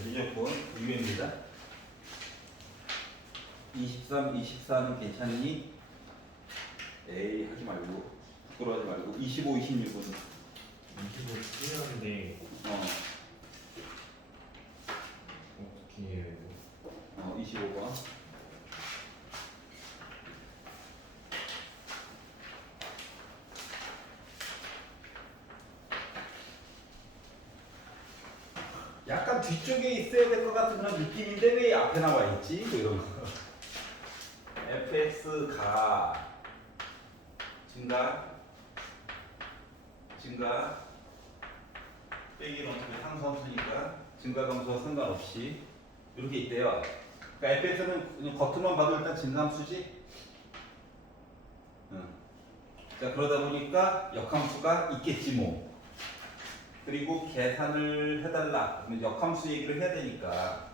미적분 유입니다. 23는 괜찮니? 에이 하지 말고 부끄러워하지 말고 25, 26은 25 필요한데 어떻게 해요 이거? 25번 약간 뒤쪽에 있어야 될 것 같은 그런 느낌인데 왜 앞에 나와 있지? 뭐 이런 거. fx가 증가 빼기는 어차피 상수함수니까 증가함수와 상관없이 이렇게 있대요. 그러니까 fx는 그냥 겉으로만 봐도 일단 증가함수지. 자 그러다 보니까 역함수가 있겠지 뭐. 그리고 계산을 해달라. 그러면 역함수 얘기를 해야 되니까.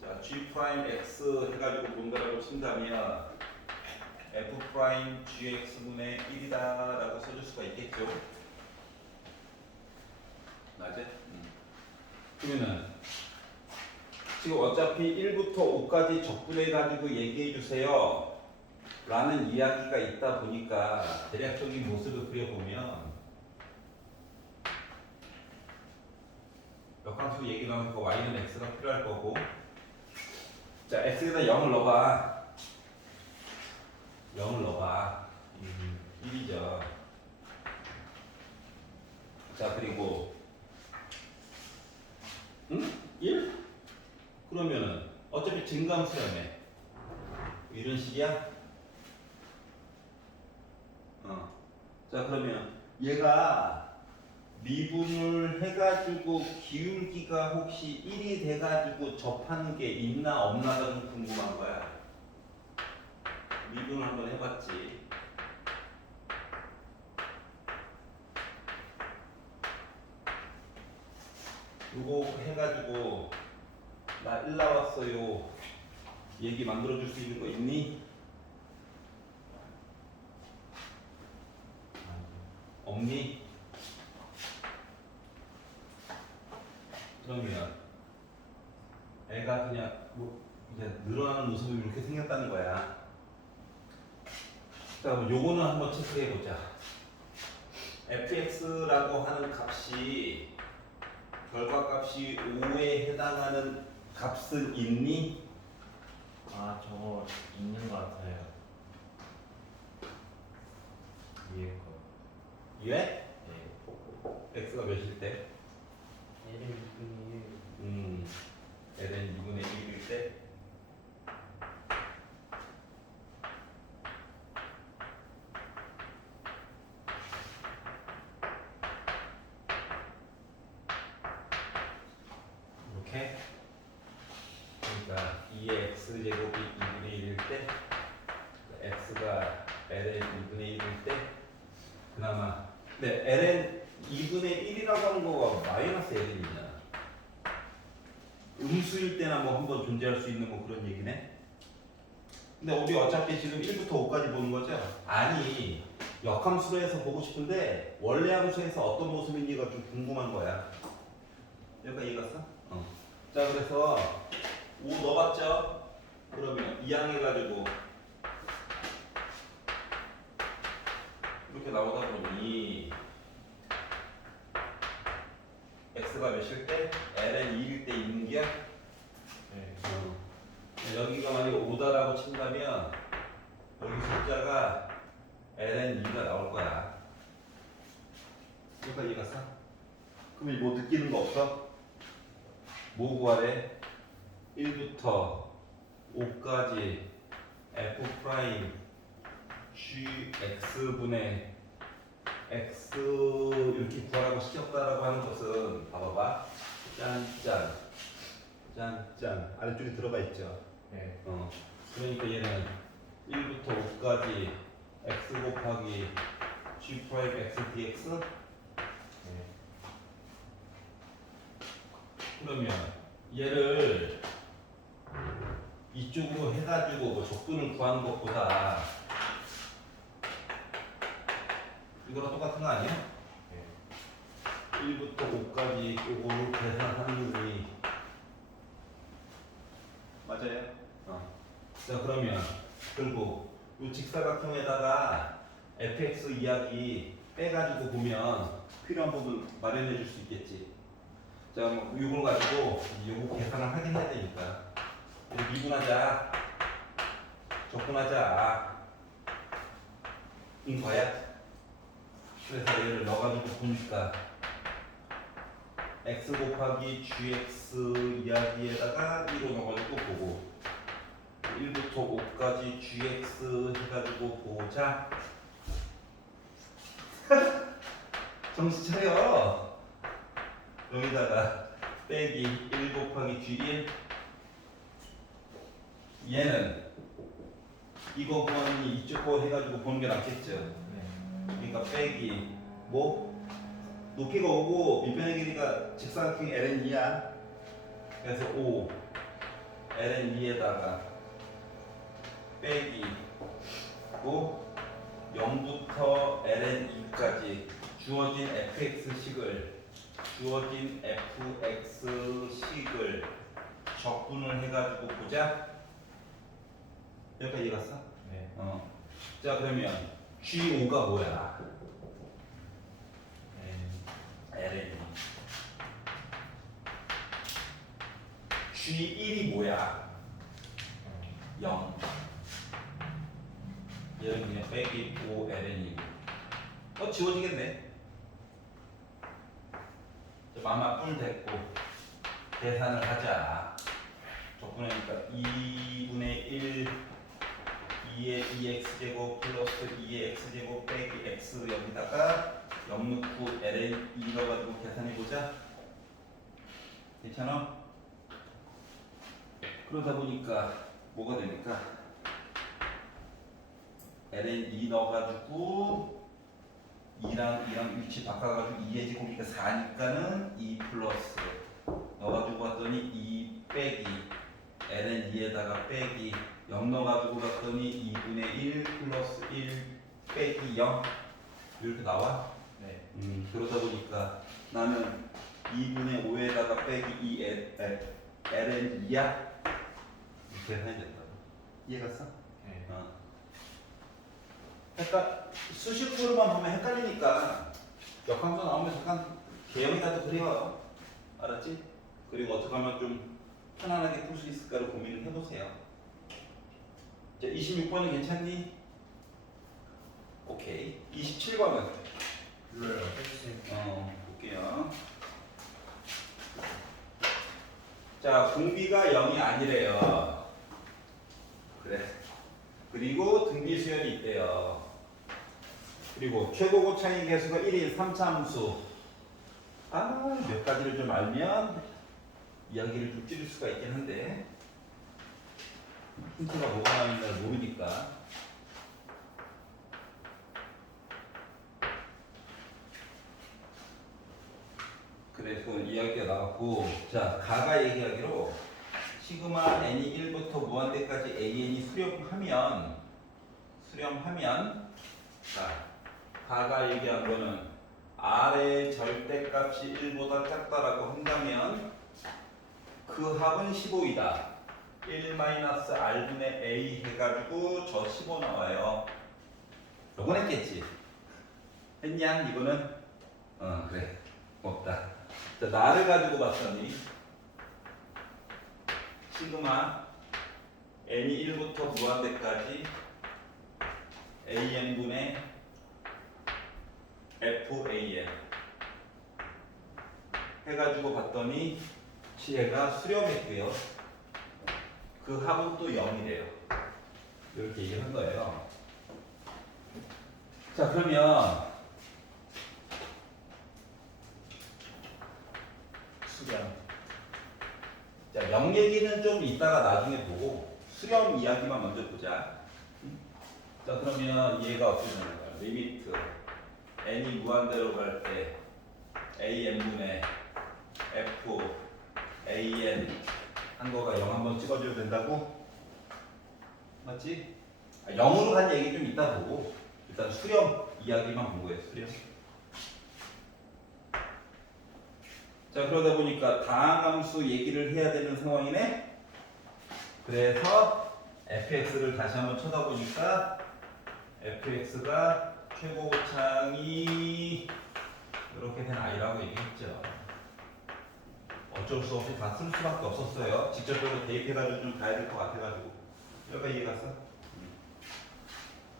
자 g'(x) 해가지고 뭔가라고 친다면 f'(gx분의 1이다라고 써줄 수가 있겠죠. 맞지? 그러면은 지금 어차피 1부터 5까지 적분해가지고 얘기해주세요 라는 이야기가 있다 보니까 대략적인 모습을 그려보면 역함수 얘기 나오니까 y는 x가 필요할 거고 자 x에다 0을 넣어봐 1이죠. 자 그리고 1? 그러면은 어차피 증가함수라며 이런 식이야? 자 그러면 얘가 미분을 해가지고 기울기가 혹시 1이 돼가지고 접하는 게 있나 없나가 좀 궁금한 거야. 미분을 한번 해봤지. 이거 해가지고 나 1 나왔어요 얘기 만들어줄 수 있는 거 있니? 없니? 그러면 애가 그냥 뭐 이제 늘어나는 모습이 이렇게 생겼다는 거야. 자 그럼 요거는 한번 체크해 보자. fx라고 하는 값이 결과값이 5에 해당하는 값은 있니? 아 저거 있는 것 같아요 위에 거 예? 네. x가 몇일 때? L은 2분의 1 ln 2분의 1일 때? 이렇게? 그러니까 2의 x제곱이 2분의 1일 때 x가 ln 2분의 1일 때 그나마 네 ln 2분의 1이라고 하는 거가 마이너스 ln이냐 음수일 때나 뭐 한번 존재할 수 있는 뭐 그런 얘기네. 근데 우리 어차피 지금 1부터 5까지 보는 거죠? 아니 역함수로 해서 보고 싶은데 원래 함수에서 어떤 모습인지가 좀 궁금한 거야. 여기까지 이해갔어? 자 그래서 5 넣어봤죠? 그러면 이항해가지고 이렇게 나오다 보니 x가 몇일 때? ln 2일 때 있는 게야? 네. 여기가 만약에 5다라고 친다면 여기 숫자가 ln 2가 나올 거야. 여기까지 이해갔어? 그럼 뭐 느끼는 거 없어? 뭐 구하래? 1부터 5까지 f 프라임 gx분의 x 이렇게 구하라고 시켰다라고 하는 것은 봐봐봐 짠짠 아래쪽에 들어가 있죠. 네. 그러니까 얘는 1부터 5까지 x 곱하기 g 프라임 x dx 네. 그러면 얘를 이쪽으로 해가지고 뭐 적분을 구하는 것보다 이거랑 똑같은 거 아니야? 네. 1부터 5까지 요거를 계산하는 거니 맞아요? 자 그러면 결국 이 직사각형에다가 fx 이야기 빼가지고 보면 필요한 부분 마련해 줄 수 있겠지. 자 그럼 이걸 가지고 요거 계산을 하긴 해야 되니까 미분하자, 적분하자 거야. 그래서 얘를 넣어가지고 보니까 x 곱하기 gx 이야기에다가 1로 넣어가지고 보고 1부터 5까지 gx 해가지고 보자. 정신 차려. 여기다가 빼기 1 곱하기 g1 얘는 이거 구하니 이쪽 거 해가지고 보는 게 낫겠죠. 그러니까 빼기 뭐 높이가 5고 밑변의 길이가 직사각형 ln2야. 그래서 5 ln2에다가 빼기 5 0부터 ln2까지 주어진 fx식을 적분을 해가지고 보자. 여기까지 이해갔어? 네. 자 그러면 G5가 뭐야? ln G1이 뭐야? 0 얘는 그냥 빼기 5 ln이고 지워지겠네. 마마 뿔 됐고 계산을 하자. 적분하니까 2분의 1 2의 2x제곱 플러스 2의 x제곱 빼기 x 여기다가 0 넣고 ln 2 넣어가지고 계산해보자. 괜찮아? 그러다 보니까 뭐가 되니까 ln 2 넣어가지고 2랑 위치 바꿔가지고 2의 제곱이니까 4니까는 2 플러스 넣어가지고 왔더니 2 빼기 ln 2에다가 빼기 0 넣어가지고 갔더니 2분의 1 플러스 1 빼기 0 이렇게 나와? 네. 그러다 보니까 나는 2분의 5에다가 빼기 2 ln 2야? 이렇게 해야 된다고. 이해갔어? 네. 그러니까 수식으로만 보면 헷갈리니까 역함수 나오면 잠깐 개형이라도 그려. 알았지? 그리고 어떻게 하면 좀 편안하게 풀 수 있을까를 고민을 해보세요. 자, 26번은 괜찮니? 오케이. 27번은? 볼게요. 자, 공비가 0이 아니래요. 그래. 그리고 등비 수열이 있대요. 그리고 최고고 차이 계수가 1인 3차함수. 몇 가지를 좀 알면 이야기를 좀 줄일 수가 있긴 한데 힌트가 뭐가 나오는지 잘 모르니까. 그래서 이야기가 나왔고, 자 가가 얘기하기로 시그마 n이 1부터 무한대까지 an이 수렴하면 자 가가 얘기한 거는 r의 절대값이 1보다 작다라고 한다면 그 합은 15이다. 1-r분의 a 해가지고 저 15 나와요. 요건 했겠지? 했냐? 이거는? 그래. 없다. 자, 나를 가지고 봤더니 시그마 n이 1부터 무한대까지 an분의 fan 해가지고 봤더니 얘가 수렴했고요. 그 합은 또 0이래요. 이렇게 얘기를 한 거예요. 자 그러면 수렴. 자, 0 얘기는 좀 이따가 나중에 보고 수렴 이야기만 먼저 보자. 자 그러면 얘가 어떻게 되는 거야? 리미트 n이 무한대로 갈 때 an분의 f an 한 거가 0 한번 찍어줘야 된다고? 맞지? 0으로 간 얘기 좀 이따 보고 일단 수렴 이야기만 본 거예요. 수렴. 자, 그러다 보니까 다항함수 얘기를 해야 되는 상황이네. 그래서 fx를 다시 한번 쳐다보니까 fx가 최고곱창이 이렇게 된 i라고 얘기했죠. 어쩔 수 없이 다 쓸 수밖에 없었어요. 직접적으로 대입해가지고 좀 가야 될 것 같아가지고. 여기까지 이해갔어?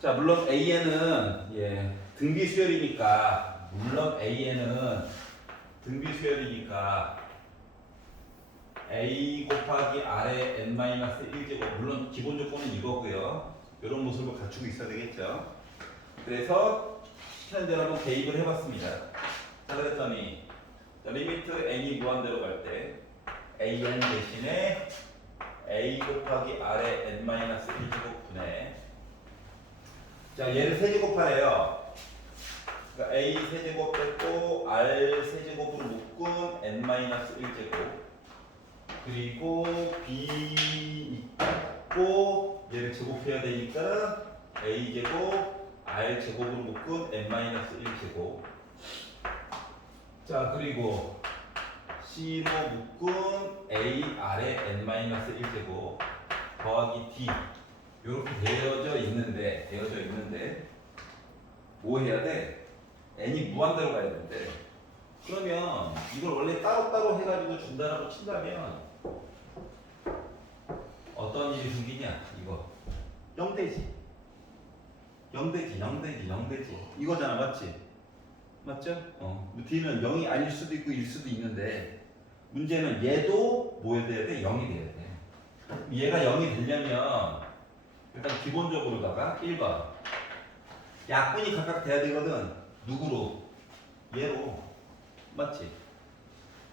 자, 물론 A에는 등비 수열이니까 A 곱하기 R의 n-1제곱, 물론 기본 조건은 이거고요. 이런 모습을 갖추고 있어야 되겠죠. 그래서 시키는 대로 한번 대입을 해봤습니다. 자, 그랬더니 리미트 n이 무한대로 갈 때 an 대신에 A 곱하기 R의 n-1제곱 분의, 자, 얘를 세제곱하래요. 그러니까 A 세제곱 뺐고 R 세제곱으로 묶은 n-1제곱, 그리고 B 있고 얘를 제곱해야 되니까 A제곱 R제곱으로 묶은 n-1제곱, 자, 그리고 C로 묶은 A R의 n-1제곱 더하기 D, 이렇게 되어져 있는데 뭐 해야 돼? n이 무한대로 가야 되는데, 그러면 이걸 원래 따로따로 해가지고 준다라고 친다면 어떤 일이 생기냐? 이거 0되지 이거잖아, 맞지? 맞죠? D는 0이 아닐 수도 있고 일 수도 있는데, 문제는 얘도 뭐 해야 돼? 0이 돼야 돼. 얘가 0이 되려면 일단 기본적으로다가 1번 약분이 각각 돼야 되거든. 누구로? 얘로. 맞지?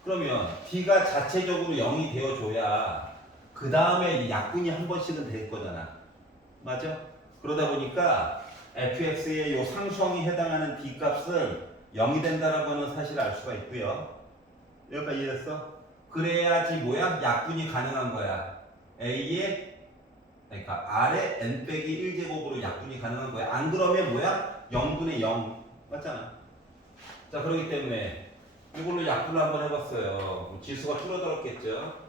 그러면 D가 자체적으로 0이 되어줘야 그 다음에 약분이 한 번씩은 될 거잖아. 맞아? 그러다 보니까 fx의 요 상수항이 해당하는 D 값은 0이 된다는 거는 사실 알 수가 있고요. 여기까지 이해됐어? 그래야지 뭐야? 약분이 가능한 거야. A의, 그러니까 R의 n 빼기 1제곱으로 약분이 가능한 거야. 안 그러면 뭐야? 0분의 0 맞잖아. 자, 그렇기 때문에 이걸로 약분을 한번 해봤어요. 지수가 줄어들었겠죠.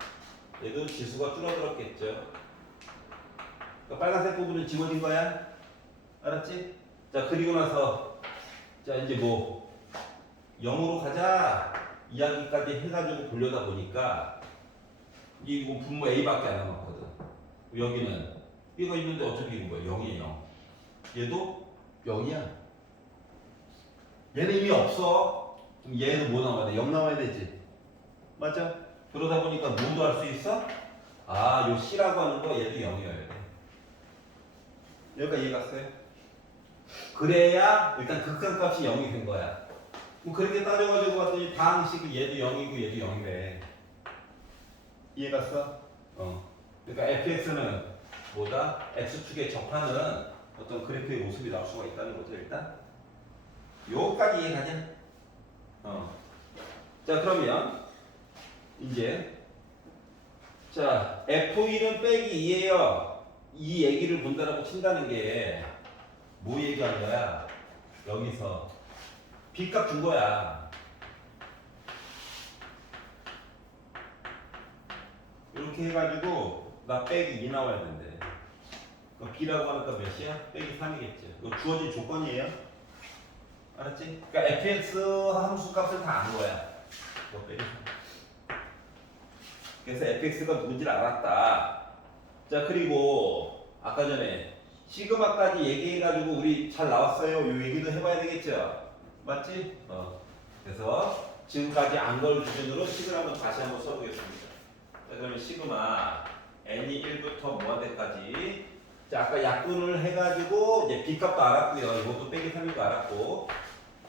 얘도 지수가 줄어들었겠죠. 그러니까 빨간색 부분은 지워진 거야. 알았지? 자, 그리고 나서 자, 이제 뭐 0으로 가자 이야기까지 해가지고 보려다 보니까 이거 분모 A밖에 안 남았거든. 여기는 B가 있는데 어차피 이거 뭐야? 0이에요. 0. 얘도 0이야. 얘는 이미 없어. 그럼 얘는 뭐 나와야 돼? 0 나와야 되지. 맞아? 그러다 보니까 뭐도 할 수 있어? 아, 요 C라고 하는 거 얘도 0이어야 돼. 여기까지 이해 갔어요? 그래야 일단 극한값이 0이 된 거야. 뭐 그렇게 따져가지고 봤더니 다항식이 얘도 0이고 얘도 0이래. 이해 갔어? 그러니까 fx는 뭐다? x축에 접하는 어떤 그래프의 모습이 나올 수가 있다는 거죠. 일단 요까지 이해가냐? 자, 그러면 이제 자, f1은 빼기 2예요. 이 얘기를 본다라고 친다는 게 뭐 얘기한 거야? 여기서 B값 준 거야. 이렇게 해가지고 나 빼기 2 나와야 된대. 그럼 B라고 하는 값 몇이야? 빼기 3이겠지. 이거 주어진 조건이에요. 알았지? 그러니까 fx 함수 값을 다 안 거야. 이거 빼기 3. 그래서 fx가 누군지를 알았다. 자, 그리고 아까 전에 시그마까지 얘기해가지고 우리 잘 나왔어요. 요 얘기도 해봐야 되겠죠. 맞지? 그래서 지금까지 안 걸 기준으로 식을 한번 다시 한번 써보겠습니다. 자, 그러면 시그마 n이 1부터 무한대까지. 자, 아까 약분을 해가지고 이제 B값도 알았고요. 이것도 빼기 3인 거 알았고.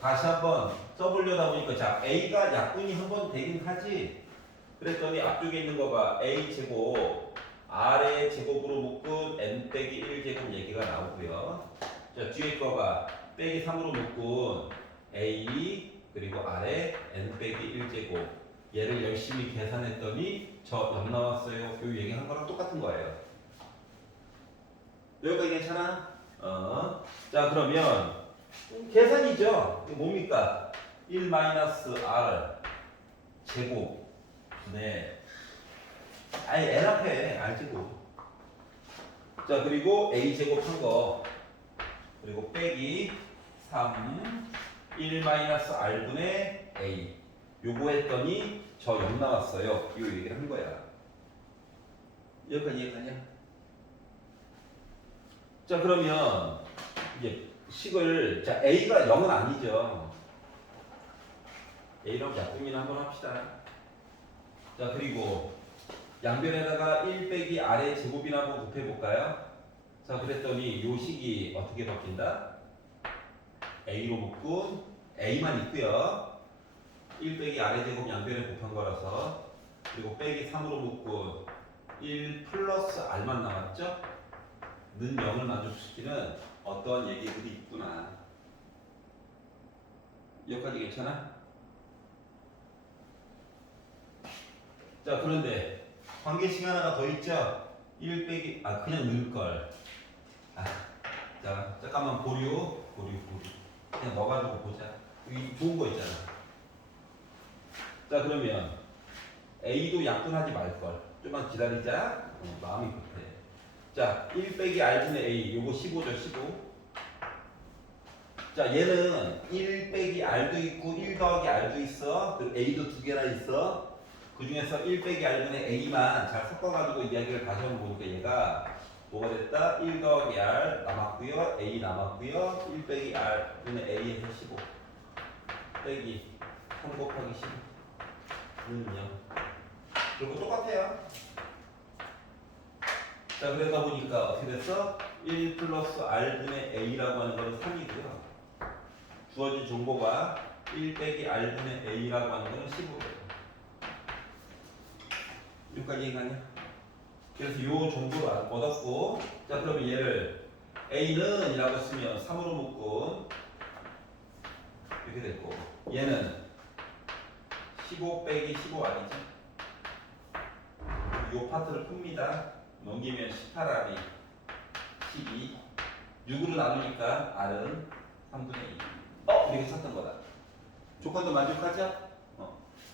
다시 한번 써보려다 보니까 자, A가 약분이 한 번 되긴 하지. 그랬더니 앞쪽에 있는 거가 A 제곱 R의 제곱으로 묶은 n 빼기 1제곱 얘기가 나오고요. 자, 뒤에 거가 빼기 3으로 묶은 A 그리고 R의 n 빼기 1제곱. 얘를 열심히 계산했더니 저 0 나왔어요. 이 얘기한 거랑 똑같은 거예요. 여기까지 괜찮아? 자, 그러면 계산이죠. 이게 뭡니까? 1 마이너스 R 제곱 분의 아니 L 앞에 R제곱. 자 그리고 A 제곱한 거 그리고 빼기 3 1 마이너스 R분의 A 요거 했더니 저 0 나왔어요. 요 얘기를 한 거야. 여기까지 이해가냐? 자 그러면 이제 식을 자 A가 0은 아니죠. A랑 약분이나 한번 합시다. 자 그리고 양변에다가 1 빼기 R의 제곱이나 한번 곱해볼까요? 자 그랬더니 요 식이 어떻게 바뀐다? A로 묶은 A만 있고요. 1 빼기 R의 제곱 양변에 곱한 거라서 그리고 빼기 3으로 묶은 1 플러스 R만 남았죠? 는 0을 만족시키는 어떤 얘기들이 있구나. 여기까지 괜찮아? 자 그런데 관계식 하나가 더 있죠? 1 빼기 그냥 넣을걸. 자 잠깐만 보류 그냥 넣어가지고 보자. 이 좋은 거 있잖아. 자 그러면 A도 약분하지 말걸. 좀만 기다리자. 마음이 급해. 자 1 빼기 R분의 A 요거 15죠 15. 자 얘는 1 빼기 R도 있고 1 더하기 R도 있어. 그 A도 두 개나 있어. 그 중에서 1 빼기 R분의 A만 잘 섞어가지고 이야기를 다시 한번 보니까 얘가 뭐가 됐다? 1 더하기 R 남았고요. A 남았고요. 1 빼기 R분의 A에서 15 빼기 3 곱하기 15는 0. 그리고 똑같아요. 자 그러다 보니까 어떻게 됐어? 1 플러스 R분의 A라고 하는 건 3이고요. 주어진 정보가 1 빼기 R분의 A라고 하는 건 15예요. 여기까지 이해가냐? 그래서 요 정도를 얻었고 자 그러면 얘를 A는 이라고 쓰면 3으로 묶은 이렇게 됐고 얘는 15 빼기 15 아니죠? 요 파트를 풉니다. 넘기면 18R이 12 6으로 나누니까 R은 3분의 2 이렇게 찾던 거다. 조건도 만족하죠?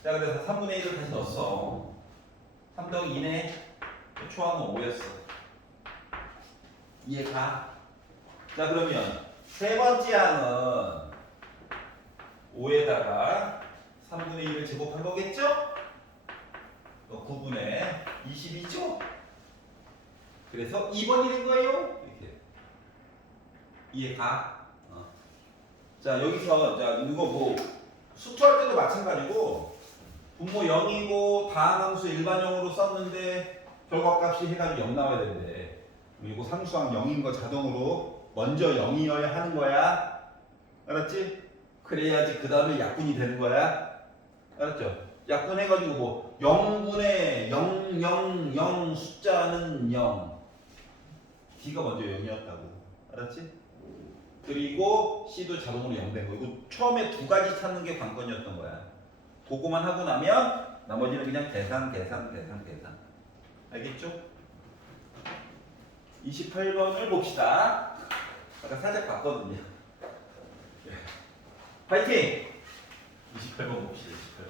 자 그래서 3분의 1을 다시 넣었어. 3 더하기 2네 초항은 5였어. 이해가? 자 그러면 세 번째 항은 5에다가 3분의 1을 제곱한 거겠죠? 9분의 22죠? 그래서 2번이 된 거예요. 이렇게. 이해가? 자 여기서 자 이거 뭐 수투할 때도 마찬가지고 분모 0이고 다항함수 일반형으로 썼는데 결과값이 해가지고 0 나와야 된대. 그리고 상수항 0인 거 자동으로 먼저 0이어야 하는 거야. 알았지? 그래야지 그 다음에 약분이 되는 거야. 알았죠? 약분해가지고 뭐 0분의 0, 0, 0 숫자는 0 D가 먼저 0이었다고. 알았지? 그리고 C도 자동으로 0 된 거. 이거 처음에 두 가지 찾는 게 관건이었던 거야. 그거만 하고 나면 나머지는 그냥 계산. 알겠죠? 28번을 봅시다. 아까 살짝 봤거든요. 파이팅! 28번 봅시다. 28번.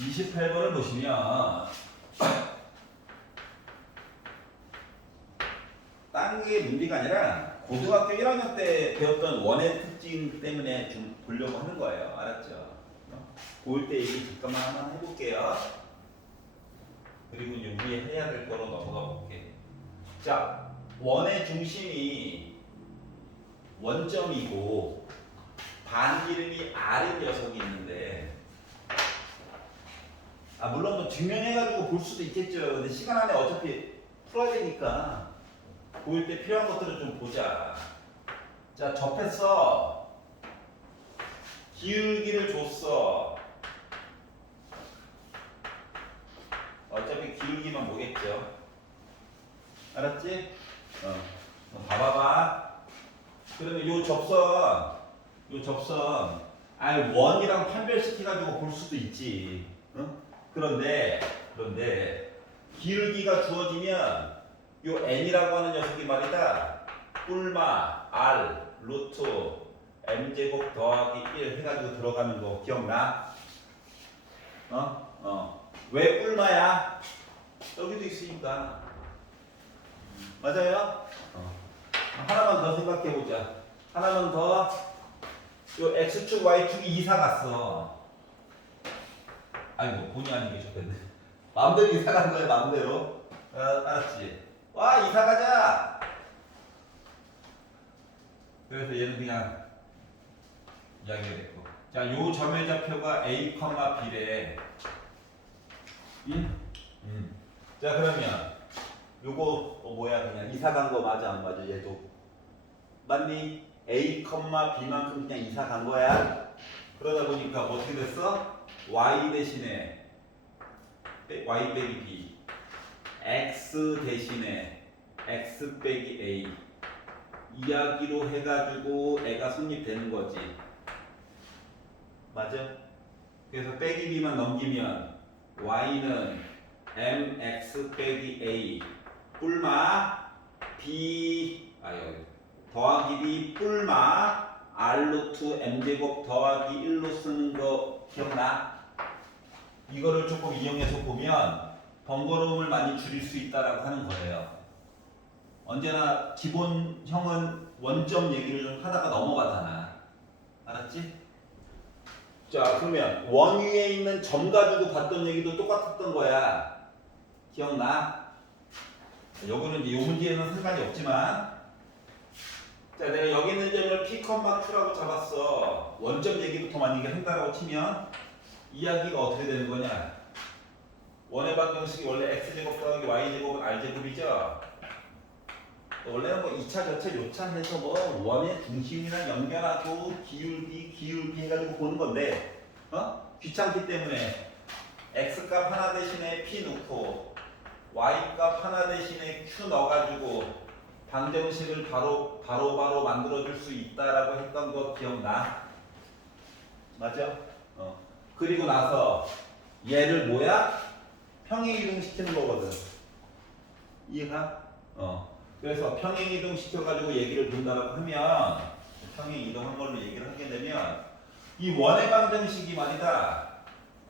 (28번을) 보시면 딴 게 문제가 아니라 고등학교 1학년 때 배웠던 원의 특징 때문에 좀 보려고 하는 거예요. 알았죠? 볼 때 얘기 잠깐만 하나 해볼게요. 그리고 이제 위에 해야 될 거로 넘어가 볼게. 자, 원의 중심이 원점이고 반기름이 R인 녀석이 있는데 물론 뭐 증명해가지고 볼 수도 있겠죠. 근데 시간 안에 어차피 풀어야 되니까 보일 때 필요한 것들을 좀 보자. 자, 접했어. 기울기를 줬어. 어차피 기울기만 보겠죠. 알았지? 봐봐봐. 그러면 요 접선 원이랑 판별시켜가지고 볼 수도 있지. 그런데 기울기가 주어지면 요 n이라고 하는 녀석이 말이다. 뿔마 r 루트 m제곱 더하기 1 해가지고 들어가는 거 기억나? 왜 뿔마야? 여기도 있으니까. 맞아요? 하나만 더 생각해보자. 하나만 더. 요 x축 y축이 이사 갔어. 아이고 본의 아니게 좋겠네. 마음대로 이사 가는 거야 마음대로. 알았지? 와 이사 가자. 그래서 얘는 그냥 이야기가 됐고. 자, 요 점의 좌표가 a, b래. 자 그러면 요거 뭐야 그냥 이사 간 거 맞아 안 맞아 얘도 맞니? a, b만큼 그냥 이사 간 거야. 그러다 보니까 뭐 어떻게 됐어? y 대신에 y 빼기 b, x 대신에 x 빼기 a 이야기로 해가지고 애가 성립되는 거지. 맞아? 그래서 빼기 b만 넘기면 y는 mx 빼기 a 뿔마 b 더하기 b 뿔마 r 루트 m제곱 더하기 1로 쓰는 거 기억나? 이거를 조금 이용해서 보면 번거로움을 많이 줄일 수 있다라고 하는 거예요. 언제나 기본형은 원점 얘기를 좀 하다가 넘어가잖아. 알았지? 자 그러면 원 위에 있는 점 가지고 봤던 얘기도 똑같았던 거야. 기억나? 요거는 이제 요 문제에는 상관이 없지만 자 내가 여기 있는 점을 P, Q라고 잡았어. 원점 얘기부터 만약에 한다라고 치면 이야기가 어떻게 되는 거냐? 원의 방정식이 원래 x제곱 더하기 y제곱은 r제곱이죠? 원래는 뭐 2차, 저차, 요차 해서 뭐 원의 중심이랑 연결하고 기울기 해가지고 보는 건데 귀찮기 때문에 x값 하나 대신에 p 넣고 y값 하나 대신에 q 넣어가지고 방정식을 바로 만들어줄 수 있다라고 했던 거 기억나? 맞아? 그리고 나서 얘를 뭐야? 평행이동 시키는 거거든. 이해가? 그래서 평행이동 시켜가지고 얘기를 본다라고 하면 평행이동한 걸로 얘기를 하게 되면 이 원의 방정식이 말이다.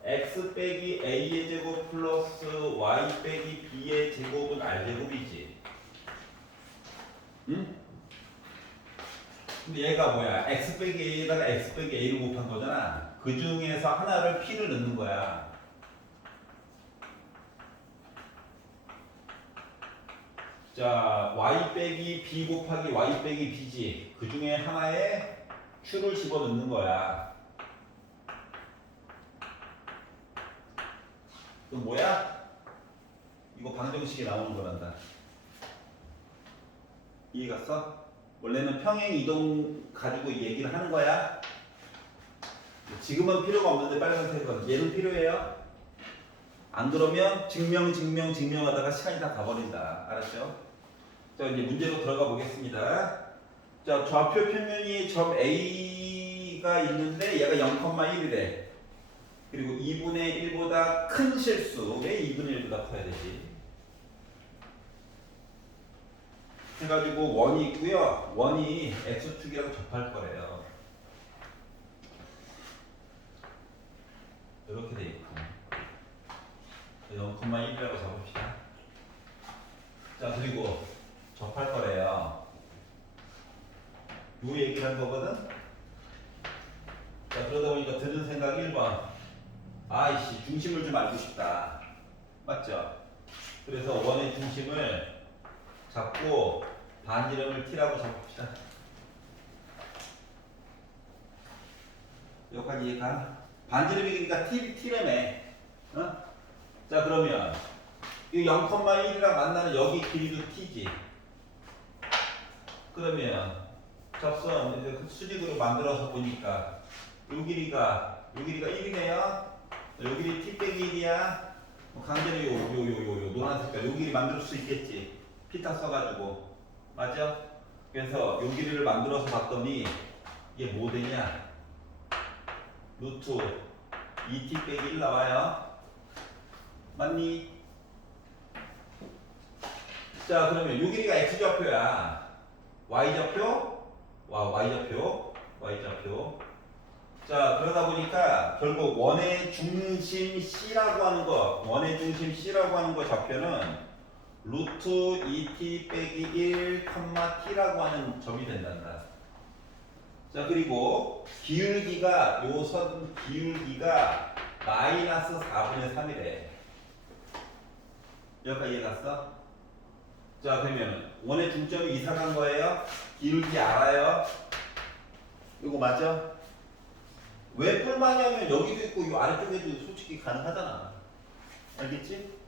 x 빼기 a의 제곱 플러스 y 빼기 b의 제곱은 r제곱이지. 응? 근데 얘가 뭐야? x 빼기 a에다가 x 빼기 a를 곱한 거잖아. 그 중에서 하나를 p를 넣는 거야. 자, y 빼기 b 곱하기 y 빼기 b지. 그 중에 하나에 q를 집어넣는 거야. 그럼 뭐야? 이거 방정식에 나오는 거란다. 이해 갔어? 원래는 평행 이동 가지고 얘기를 하는 거야. 지금은 필요가 없는데 빨간색은 얘는 필요해요. 안 그러면 증명하다가 시간이 다 가버린다. 알았죠? 자 이제 문제로 들어가 보겠습니다. 자 좌표 평면이 점 A가 있는데 얘가 0,1이래. 그리고 2분의 1보다 큰 실수. 왜 2분의 1보다 커야 되지? 해가지고 원이 있고요. 원이 x축이랑 접할 거래요. 이렇게 돼 있고 0,1이라고 잡읍시다. 자 그리고 접할 거래요. 요 얘기를 한 거거든. 자 그러다 보니까 드는 생각 1번. 아이씨 중심을 좀 알고 싶다. 맞죠? 그래서 원의 중심을 잡고 반지름을 t라고 잡읍시다. 여기까지 이해가? 반지름이니까 t라며. 자 그러면 이 0,1이랑 만나는 여기 길이도 t지. 그러면 접선 수직으로 만들어서 보니까 요 길이가 1이네요. 요 길이 t 빼기 1이야. 강제로 요 노란 색깔 요 길이 만들 수 있겠지. 피타 써가지고. 맞죠? 그래서 요 길이를 만들어서 봤더니 이게 뭐 되냐? 루트 2t 빼기 1 나와요. 맞니? 자, 그러면 요 길이가 x좌표야. y좌표, y좌표. 자, 그러다 보니까 결국 원의 중심 C라고 하는 거 좌표는 루트 2t 빼기 1, t라고 하는 점이 된단다. 자, 그리고 기울기가 요 선 기울기가 마이너스 4분의 3이래. 여기까지 이해 갔어? 자, 그러면 원의 중점이 이사 간 거예요. 기울기 알아요? 이거 맞죠? 왜 뿔마냐면 여기도 있고 이 아래쪽에도 솔직히 가능하잖아. 알겠지?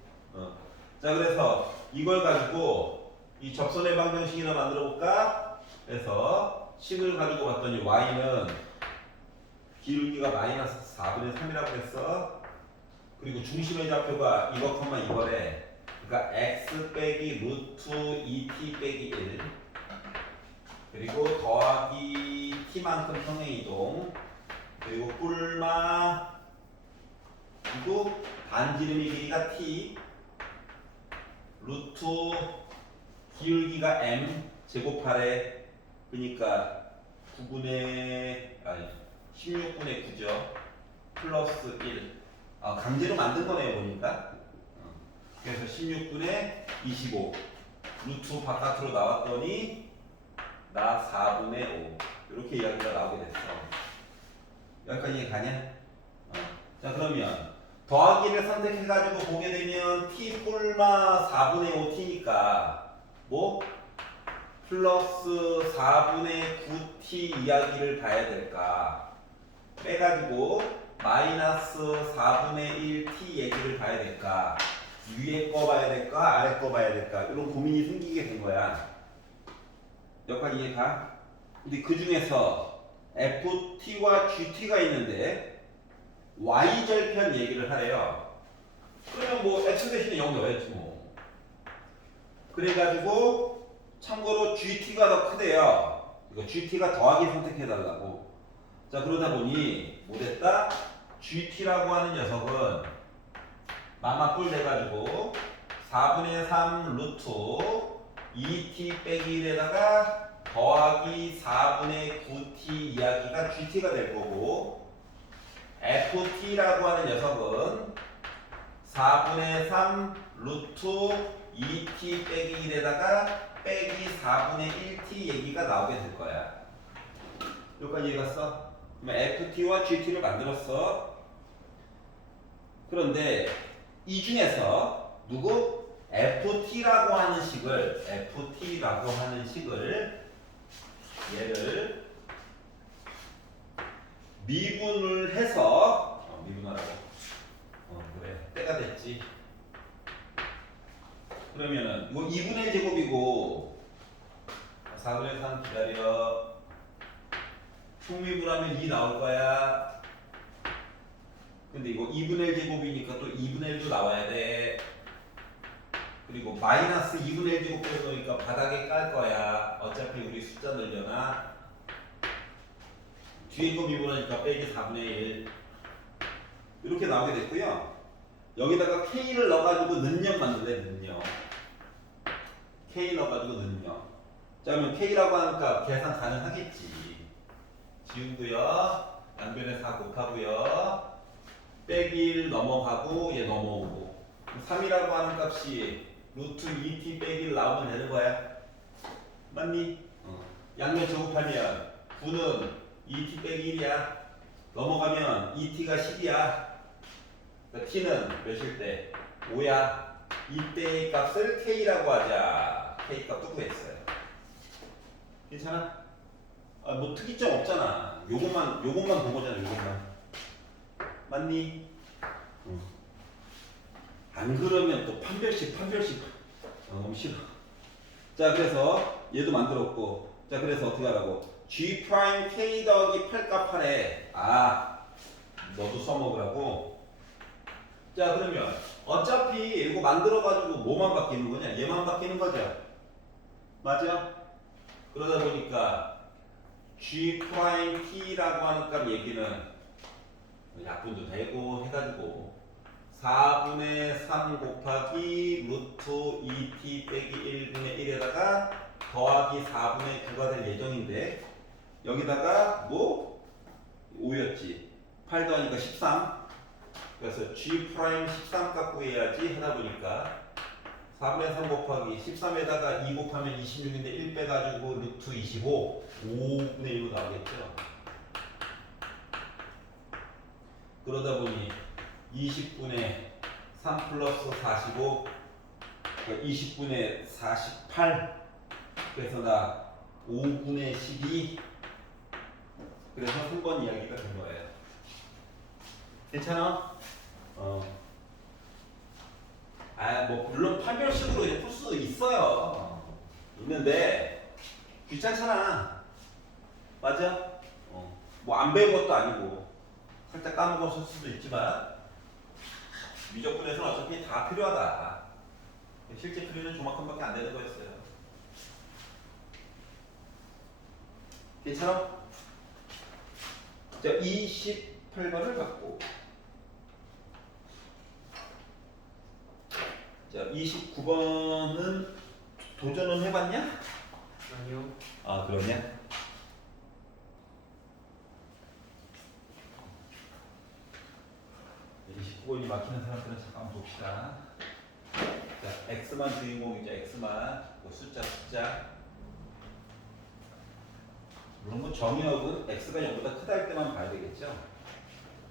자, 그래서 이걸 가지고 이 접선의 방정식이나 만들어 볼까? 그래서 식을 가지고 봤더니 y는 기울기가 마이너스 4분의 3이라고 했어. 그리고 중심의 좌표가 이거래. 그러니까 x 빼기 루트 2t 빼기 1 그리고 더하기 t만큼 평행이동 그리고 뿔마 그리고 반지름의 길이가 t 루트 기울기가 m 제곱하래. 그러니까 16분의 9죠. 플러스 1. 강제로 만든 거네요, 보니까. 그래서 16분의 25. 루트 바깥으로 나왔더니 나 4분의 5. 이렇게 이야기가 나오게 됐어. 여기까지 이해 가냐? 자, 그러면 더하기를 선택해가지고 보게 되면 t 뿔마 4분의 5t니까 뭐? 플러스 4분의 9t 이야기를 봐야 될까? 빼가지고 마이너스 4분의 1t 얘기를 봐야 될까? 위에 거 봐야 될까? 아래 거 봐야 될까? 이런 고민이 생기게 된 거야. 여기까지 이해가? 근데 그 중에서 ft와 gt가 있는데 y절편 얘기를 하래요. 그러면 뭐 x 대신에 0 넣어야지 뭐. 그래가지고 참고로 gt가 더 크대요. 이거 gt가 더하기 선택해달라고. 자, 그러다 보니 못했다. gt라고 하는 녀석은 마마뿔 돼가지고 4분의 3 루트 2t 빼기 1에다가 더하기 4분의 9t 이야기가 gt가 될 거고 ft라고 하는 녀석은 4분의 3 루트 2t 빼기 1에다가 빼기 4분의 1t 얘기가 나오게 될 거야. 여기까지 이해 갔어? 그러면 ft와 gt를 만들었어. 그런데 이 중에서 누구? ft라고 하는 식을 얘를 미분을 해서 미분하라고. 그래. 때가 됐지. 그러면은 이거 2분의 1 제곱이고 4분의 3 기다려. 총미분하면 2 나올 거야. 근데 이거 2분의 1 제곱이니까 또 2분의 1도 나와야 돼. 그리고 마이너스 2분의 1 제곱 빼놓으니까 바닥에 깔 거야. 어차피 우리 숫자 늘려나. 뒤에 거 미분하니까 빼기 4분의 1. 이렇게 나오게 됐고요. 여기다가 K를 넣어가지고 는력 만들래, 는력. K 넣어가지고 는력. 자, 그러면 K라고 하니까 계산 가능하겠지. 지우고요. 양변에 4 곱하고요. 빼기 1 넘어가고 얘 넘어오고 3이라고 하는 값이 루트 2t 빼기 1 나오면 되는 거야. 맞니? 양면 제곱하면 9는 2t 빼기 1이야. 넘어가면 2t가 10이야. 그러니까 t는 몇일 때? 5야. 이때의 값을 k라고 하자. k 값 구했어요. 괜찮아? 뭐 특이점 없잖아. 요것만 본 거잖아. 요것만. 맞니? 안 그러면 또 판별식 너무 싫어. 자, 그래서 얘도 만들었고, 자, 그래서 어떻게 하라고? g 프라임 k 더하기 8값 하래. 너도 써먹으라고. 자, 그러면 어차피 이거 만들어가지고 뭐만 바뀌는 거냐? 얘만 바뀌는 거죠. 맞아? 그러다 보니까 g 프라임 t라고 하는 값 얘기는 약분도 되고 해가지고 4분의 3 곱하기 루트 2t 빼기 1분의 1에다가 더하기 4분의 9가 될 예정인데 여기다가 뭐 5였지 8 더하니까 13 그래서 g 프라임 13 값 구해야지 하다 보니까 4분의 3 곱하기 13에다가 2 곱하면 26인데 1 빼가지고 루트 25 5분의 1로 나오겠죠. 그러다 보니 20분의 3 플러스 45 20분의 48 그래서 나 5분의 12 그래서 3번 이야기가 된 거예요. 괜찮아? 뭐 물론 판별식으로 이제 풀 수도 있어요. 있는데 귀찮잖아. 맞아? 뭐 안 배운 것도 아니고 살짝 까먹었을 수도 있지만 미적분에서는 어차피 다 필요하다. 실제 풀이는 조만큼밖에 안 되는 거였어요. 괜찮아? 자, 28번을 갖고 자, 29번은 도전은 해봤냐? 아니요. 아, 그러냐? 이 29번이 막히는 사람들은 잠깐 봅시다. 자, x만 주인공이죠. x만 숫자. 물론 뭐 정의역은 x가 0보다 크다 할 때만 봐야 되겠죠.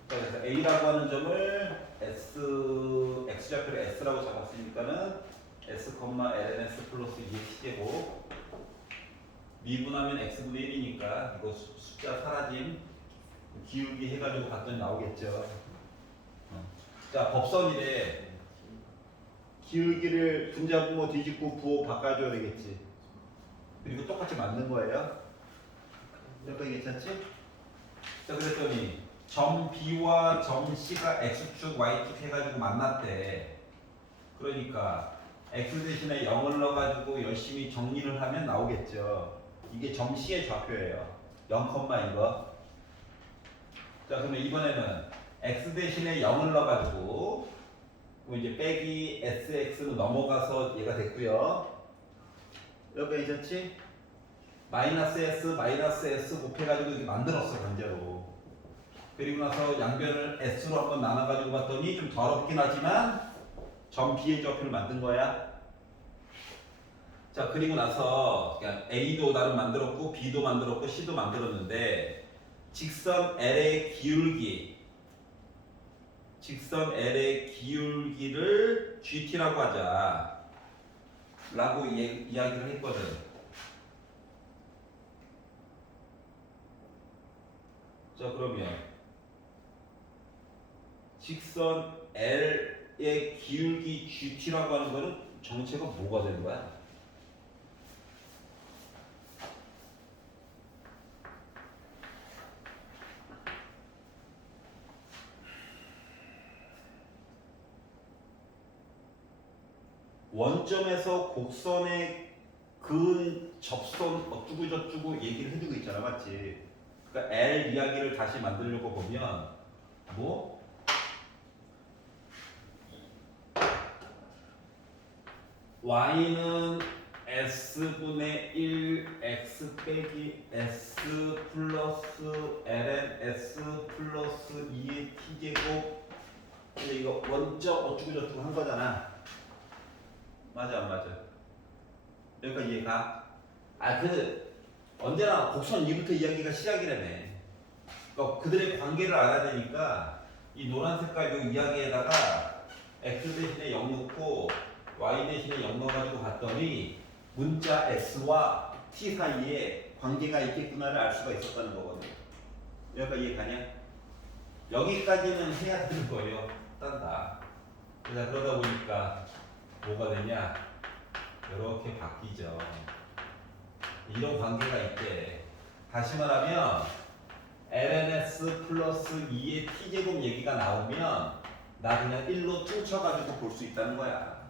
자, 그래서 a라고 하는 점을 x좌표를 s라고 잡았으니까는 s, lns 플러스 2의 t제곱 미분하면 x분의 1이니까 이거 숫자 사라짐 기울기 해가지고 봤더니 나오겠죠. 자, 법선이래. 기울기를 분자분모 뒤집고 부호 바꿔줘야 되겠지. 그리고 똑같이 맞는 거예요. 여기까지 괜찮지? 자, 그랬더니 점 B와 점 C가 X축, Y축 해가지고 만났대. 그러니까 X 대신에 0을 넣어가지고 열심히 정리를 하면 나오겠죠. 이게 점 C의 좌표예요. 0, 이거. 자, 그러면 이번에는 X 대신에 0을 넣어가지고 뭐 이제 빼기 SX로 넘어가서 얘가 됐고요. 여기까지 괜찮지? 마이너스 S 곱해가지고 이렇게 만들었어, 반대로. 그리고 나서 양변을 S로 한번 나눠가지고 봤더니 좀 더럽긴 하지만 점 B의 좌표를 만든 거야. 자, 그리고 나서 그러니까 A도 나름 만들었고 B도 만들었고 C도 만들었는데 직선 L의 기울기를 GT라고 하자 라고 이야기를 했거든. 자, 그러면 직선 L의 기울기 GT라고 하는 거는 정체가 뭐가 되는 거야? 원점에서 곡선의 근 접선 어쩌고 저쩌고 얘기를 해주고 있잖아, 맞지? 그러니까 L 이야기를 다시 만들려고 보면 뭐 y는 s분의 1 x 빼기 s 플러스 ln s 플러스 2의 t제곱. 근데 이거 원점 어쩌고 저쩌고 한 거잖아. 맞아 안 맞아? 여기까지 이해가? 언제나 곡선 2부터 이야기가 시작이라며. 그러니까 그들의 관계를 알아야 되니까 이 노란 색깔 요 이야기에다가 x 대신에 0 넣고 y 대신에 0 넣어가지고 봤더니 문자 x와 t 사이에 관계가 있겠구나를 알 수가 있었다는 거거든. 여기까지 이해가냐? 여기까지는 해야 되는 거예요. 딴다. 그러다 보니까 뭐가 되냐? 이렇게 바뀌죠. 이런 관계가 있대. 다시 말하면 lns 플러스 2의 t제곱 얘기가 나오면 나 그냥 1로 퉁쳐가지고 볼 수 있다는 거야.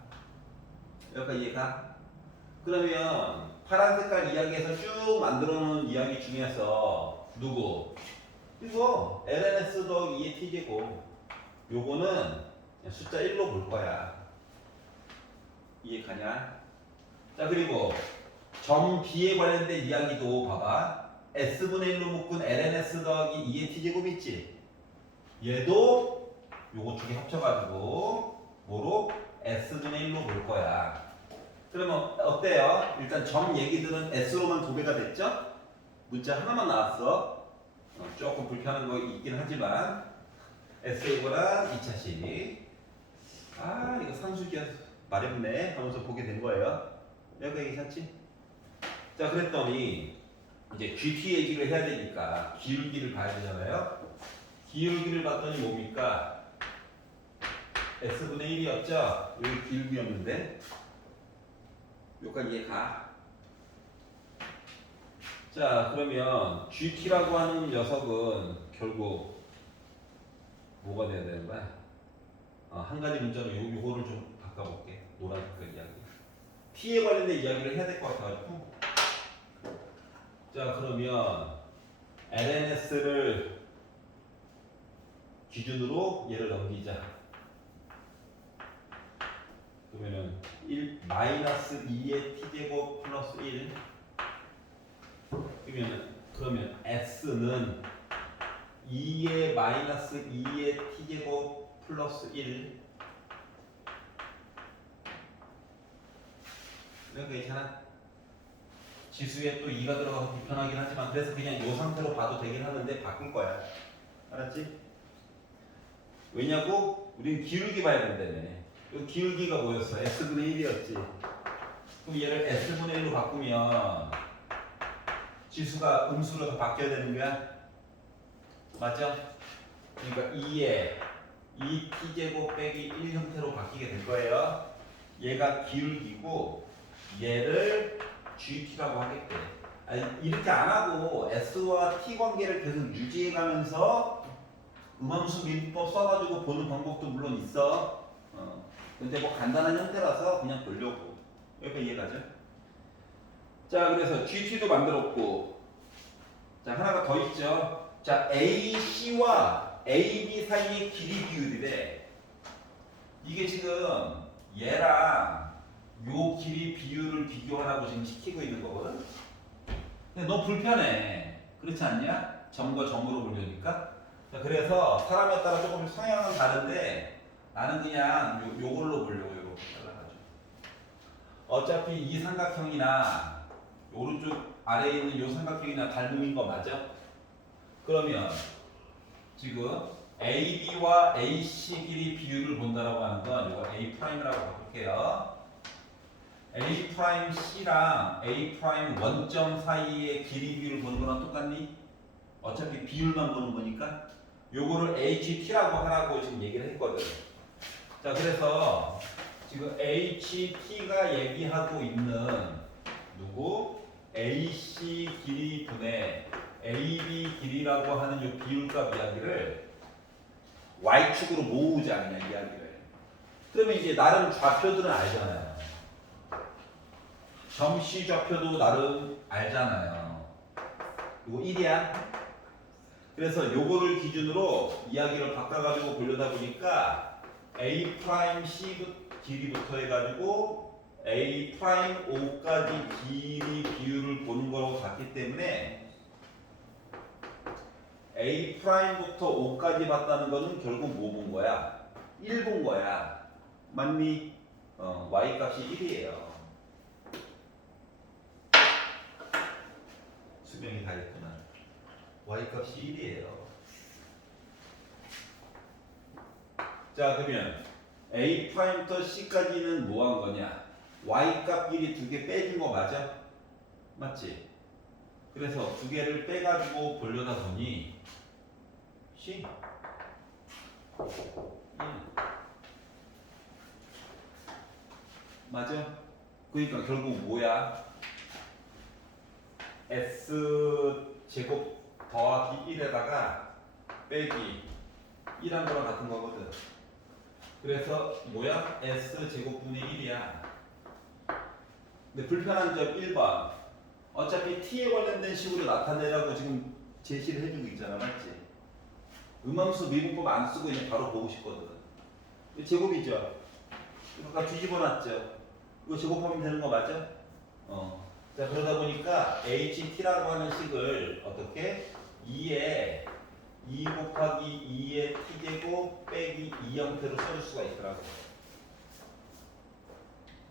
여기까지 이해가? 그러면 파란 색깔 이야기에서 쭉 만들어 놓은 이야기 중에서 누구? 이거 lns 더하기 2의 t제곱 요거는 숫자 1로 볼 거야. 이해 가냐? 자, 그리고 점 B에 관련된 이야기도 봐봐. S분의 1로 묶은 lns 더하기 2의 t제곱 있지? 얘도 요거 두 개 합쳐가지고 뭐로? S분의 1로 볼 거야. 그러면 어때요? 일단 점 얘기들은 S로만 도배가 됐죠? 문자 하나만 나왔어. 조금 불편한 거 있긴 하지만 S이고랑 2차식. 아, 이거 상수기야 말해보네 하면서 보게 된 거예요. 여기가 괜찮지? 자, 그랬더니 이제 GT 얘기를 해야 되니까 기울기를 봐야 되잖아요. 기울기를 봤더니 뭡니까? S분의 1이었죠? 여기 기울기였는데 여기까지 이해가. 자, 그러면 GT라고 하는 녀석은 결국 뭐가 돼야 되는 거야? 한 가지 문자는 요거를 좀 바꿔볼게. 노란 색깔 이야기. T에 관련된 이야기를 해야 될 것 같아가지고. 자, 그러면 LNS를 기준으로 얘를 넘기자. 그러면은 1 마이너스 2의 t제곱 플러스 1. 그러면 S는 2의 마이너스 2의 t제곱 플러스 1. 이거 괜찮아? 지수에 또 2가 들어가서 불편하긴 하지만 그래서 그냥 이 상태로 봐도 되긴 하는데 바꿀 거야. 알았지? 왜냐고? 우린 기울기 봐야 된다며. 이 기울기가 뭐였어? S분의 1이었지. 그럼 얘를 S분의 1로 바꾸면 지수가 음수로 더 바뀌어야 되는 거야? 맞죠? 그러니까 2에 2t제곱 빼기 1 형태로 바뀌게 될 거예요. 얘가 기울기고 얘를 GT라고 하겠대. 아니, 이렇게 안 하고 S와 T 관계를 계속 유지해 가면서 음함수 미분법 써가지고 보는 방법도 물론 있어. 근데 뭐 간단한 형태라서 그냥 보려고. 여기까지 이해가죠? 자, 그래서 GT도 만들었고, 자, 하나가 더 있죠. 자, AC와 AB 사이의 길이 비율이래. 이게 지금 얘랑 요 길이 비율을 비교하라고 지금 시키고 있는 거거든. 근데 너무 불편해. 그렇지 않냐? 점과 점으로 보려니까. 자, 그래서 사람에 따라 조금 성향은 다른데 나는 그냥 요걸로 보려고 요렇게 잘라가지고. 어차피 이 삼각형이나 오른쪽 아래에 있는 요 삼각형이나 닮음인 거 맞아? 그러면 지금 AB와 AC 길이 비율을 본다라고 하는 건 이거 A'라고 바꿀게요. A'C랑 A' 원점 사이의 길이 비율을 보는 거랑 똑같니? 어차피 비율만 보는 거니까 요거를 HT라고 하라고 지금 얘기를 했거든. 자, 그래서 지금 HT가 얘기하고 있는 누구? AC 길이 분의 AB 길이라고 하는 요 비율값 이야기를 Y축으로 모으자 그냥 이야기를. 그러면 이제 나름 좌표들은 알잖아요. 점씨 좌표도 나름 알잖아요. 이거 1이야. 그래서 요거를 기준으로 이야기를 바꿔가지고 보려다 보니까 A'C 길이부터 해가지고 A'O까지 길이 비율을 보는 거라고 같기 때문에 A'부터 O까지 봤다는 거는 결국 뭐 본 거야? 1 본 거야. 맞니? Y 값이 1이에요. 수명이 다 있구나. Y 값이 1이에요. 자, 그러면 A'부터 C까지는 뭐 한 거냐? Y 값 길이 두 개 빼준 거 맞아? 맞지? 그래서 두 개를 빼가지고 보려다 보니 C 1 맞아? 그러니까 결국 뭐야? S 제곱 더하기 1에다가 빼기 1한 거랑 같은 거거든. 그래서 뭐야? S 제곱분의 1이야. 근데 불편한 점 1번. 어차피 T에 관련된 식으로 나타내라고 지금 제시를 해주고 있잖아. 맞지? 음함수 미분법 안 쓰고 그냥 바로 보고 싶거든. 이거 제곱이죠. 이거 뒤집어 놨죠. 이거 제곱하면 되는 거 맞아? 자, 그러다 보니까 HT라고 하는 식을 어떻게? 2에 2 곱하기 2의 t제곱 빼기 2 형태로 써줄 수가 있더라고.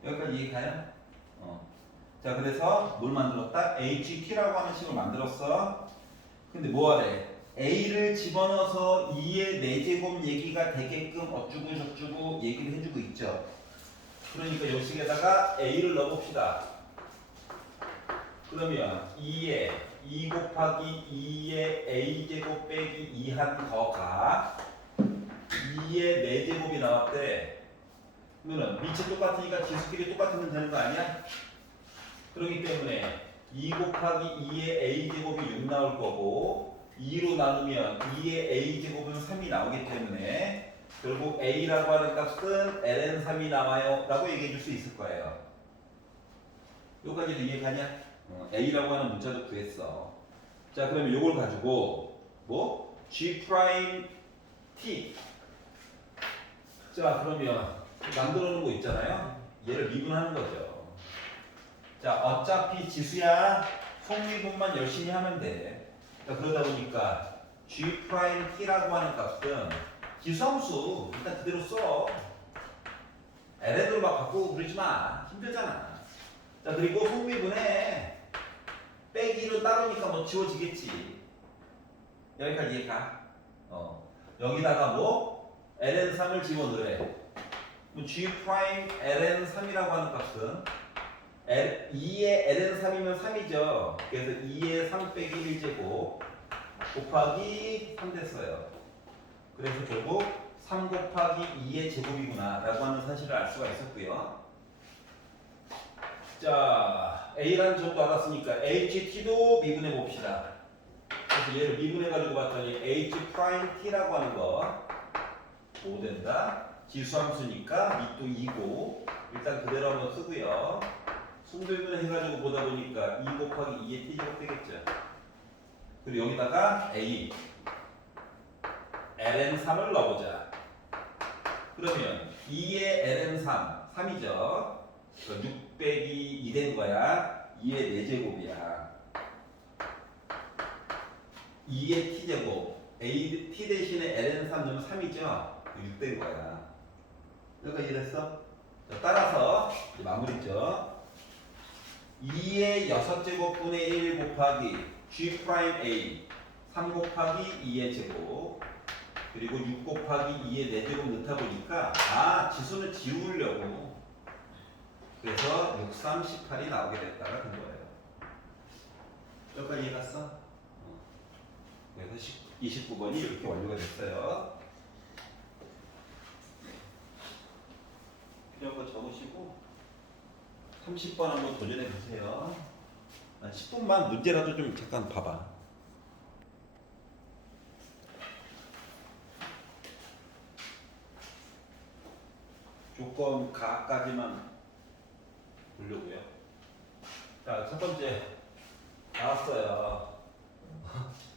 여기까지 이해가요? 자, 그래서 뭘 만들었다? HT라고 하는 식을 만들었어. 근데 뭐 하래? A를 집어넣어서 2의 4제곱 얘기가 되게끔 어쩌고 저쩌고 얘기를 해주고 있죠. 그러니까 이 식에다가 A를 넣어봅시다. 그러면 2에 2 곱하기 2의 A제곱 빼기 2한 더가 2의 4제곱이 나왔대. 그러면 밑이 똑같으니까 지수끼리 똑같으면 되는 거 아니야? 그렇기 때문에 2 곱하기 2의 A제곱이 6 나올 거고 2로 나누면 2의 A제곱은 3이 나오기 때문에 결국 A라고 하는 값은 ln3이 나와요 라고 얘기해 줄 수 있을 거예요. 여기까지도 이해가냐? A라고 하는 문자도 구했어. 자, 그러면 이걸 가지고 뭐? G 프라임 T. 자, 그러면 만들어 놓은 거 있잖아요. 얘를 미분하는 거죠. 자, 어차피 지수야 속미분만 열심히 하면 돼. 자, 그러다 보니까 G 프라임 T라고 하는 값은 기수함수 일단 그대로 써. ln으로 막 바꾸고 그러지 마. 힘들잖아. 자, 그리고 속미분에 빼기로 따르니까 뭐 지워지겠지. 여기까지 이해가? 여기다가 뭐 ln3을 집어넣으래. 뭐 g 프라임 ln3이라고 하는 값은 2의 ln3이면 3이죠. 그래서 2의 3 빼기 1제곱 곱하기 3 됐어요. 그래서 결국 3 곱하기 2의 제곱이구나 라고 하는 사실을 알 수가 있었고요. 자, A라는 점도 알았으니까 HT도 미분해 봅시다. 그래서 얘를 미분해 가지고 봤더니 H 프라임 T라고 하는 거 뭐 된다? 지수함수니까 밑도 2고 일단 그대로 한번 쓰고요. 순도분해 해가지고 보다 보니까 2 곱하기 2의 T제곱 되겠죠. 그리고 여기다가 A ln3을 넣어보자. 그러면 2의 ln3 3이죠. 6 빼기 2 된 거야. 2의 4제곱이야. 2의 t제곱. A, t 대신에 ln3 넣으면 3이죠. 6 된 거야. 여기까지 이해됐어? 따라서 이제 마무리죠. 2의 6제곱분의 1 곱하기 g 프라임 a 3 곱하기 2의 제곱 그리고 6 곱하기 2의 4제곱 넣다 보니까 지수는 지우려고 그래서 6, 3, 18이 나오게 됐다가 된 거예요. 여기까지 이해갔어? 그래서 29번이 이렇게 완료가 됐어요. 필요한 거 적으시고 30번 한번 도전해 보세요. 10분만 문제라도 좀 잠깐 봐봐. 조건 가까지만 보려고요. 자, 첫 번째 나왔어요.